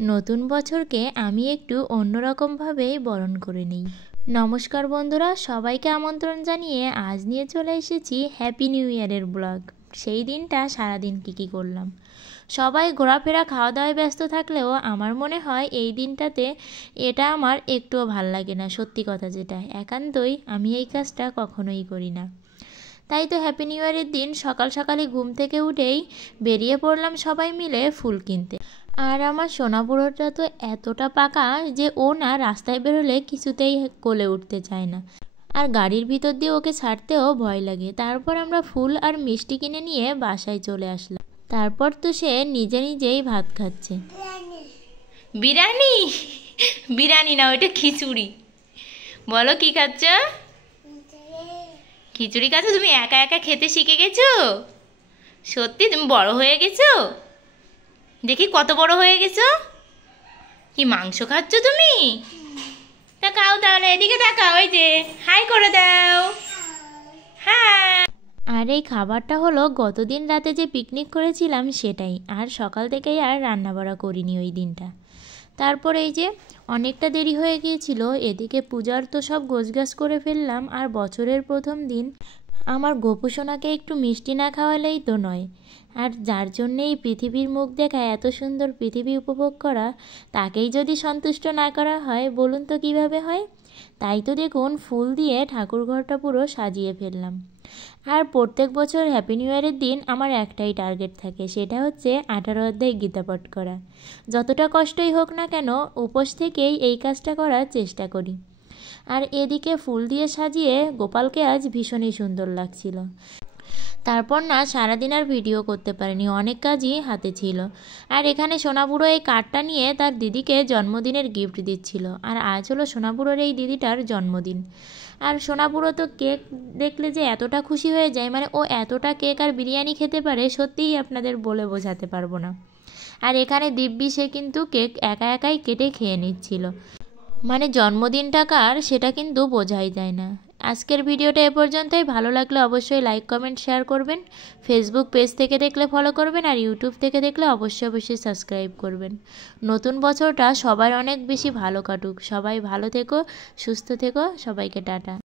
নতুন বছরকে আমি একটু অন্যরকমভাবেই বরণ করে নিই। নমস্কার বন্ধুরা, সবাইকে আমন্ত্রণ জানিয়ে আজ নিয়ে চলে এসেছি হ্যাপি নিউ ইয়ারের ব্লগ। সেই দিনটা সারাদিন কী করলাম। সবাই ঘোরাফেরা খাওয়া দাওয়ায় ব্যস্ত থাকলেও আমার মনে হয় এই দিনটাতে এটা আমার একটুও ভাল লাগে না। সত্যি কথা যেটা, একান্তই আমি এই কাজটা কখনোই করি না। তাই তো হ্যাপি নিউ ইয়ারের দিন সকাল সকালে ঘুম থেকে উঠেই বেরিয়ে পড়লাম সবাই মিলে ফুল কিনতে। আর আমার সোনা বুড়োটা তো এতটা পাকা যে ও না রাস্তায় বেরোলে কিছুতেই কোলে উঠতে চায় না, আর গাড়ির ভিতর দিয়ে ওকে ছাড়তেও ভয় লাগে। তারপর আমরা ফুল আর মিষ্টি কিনে নিয়ে বাসায় চলে আসলাম। তারপর তো সে নিজে নিজেই ভাত খাচ্ছে। বিরিয়ানি? বিরিয়ানি না, ওইটা খিচুড়ি। বলো কি খাচ্ছ? খিচুড়ি খাচ্ছ? তুমি একা একা খেতে শিখে গেছো? সত্যি তুমি বড় হয়ে গেছো? দেখি কত বড় হয়ে গেছো। কি মাংস খাচ্ছ তুমি? তাকাও তাহলে, এদিকে তাকাও, ওই যে হাই করে দাও। হ্যাঁ। আর এই খাবারটা হলো গতদিন রাতে যে পিকনিক করেছিলাম সেটাই, আর সকাল থেকেই আর রান্না বাড়া করিনি ওই দিনটা। তারপর এই যে অনেকটা দেরি হয়ে গিয়েছিল, এদিকে পূজার তো সব গোছগাছ করে ফেললাম। আর বছরের প্রথম দিন আমার গোপুসোনাকে একটু মিষ্টি না খাওয়ালেই তো নয়। আর যার জন্যে এই পৃথিবীর মুখ দেখা, এত সুন্দর পৃথিবী উপভোগ করা, তাকেই যদি সন্তুষ্ট না করা হয় বলুন তো কিভাবে হয়। তাই তো দেখুন ফুল দিয়ে ঠাকুরঘরটা পুরো সাজিয়ে ফেললাম। আর প্রত্যেক বছর হ্যাপি নিউ ইয়ারের দিন আমার একটাই টার্গেট থাকে, সেটা হচ্ছে 18 অধ্যায় গীতা পাঠ করা। যতটা কষ্টই হোক না কেন, উপোস থেকেই এই কাজটা করার চেষ্টা করি। আর এদিকে ফুল দিয়ে সাজিয়ে গোপালকে আজ ভীষণই সুন্দর লাগছিল। তারপর না সারাদিন আর ভিডিও করতে পারিনি, অনেক কাজই হাতে ছিল। আর এখানে সোনাবুড়ো এই কার্ডটা নিয়ে তার দিদিকে জন্মদিনের গিফট দিচ্ছিল। আর আজ হলো সোনাবুড়োর এই দিদিটার জন্মদিন। আর সোনাবুড়ো তো কেক দেখলে যে এতটা খুশি হয়ে যায়, মানে ও এতটা কেক আর বিরিয়ানি খেতে পারে, সত্যিই আপনাদের বলে বোঝাতে পারবো না। আর এখানে দিব্যি সে কিন্তু কেক একা একাই কেটে খেয়ে নিচ্ছিল। মানে জন্মদিনটা কার সেটা কিন্তু বোঝাই যায় না। আজকের ভিডিওটা এ পর্যন্তই। ভালো লাগলে অবশ্যই লাইক কমেন্ট শেয়ার করবেন। ফেসবুক পেজ থেকে দেখলে ফলো করবেন, আর ইউটিউব থেকে দেখলে অবশ্যই সাবস্ক্রাইব করবেন। নতুন বছরটা সবার অনেক বেশি ভালো কাটুক। সবাই ভালো থেকো, সুস্থ থেকো, সবাইকে টাটা।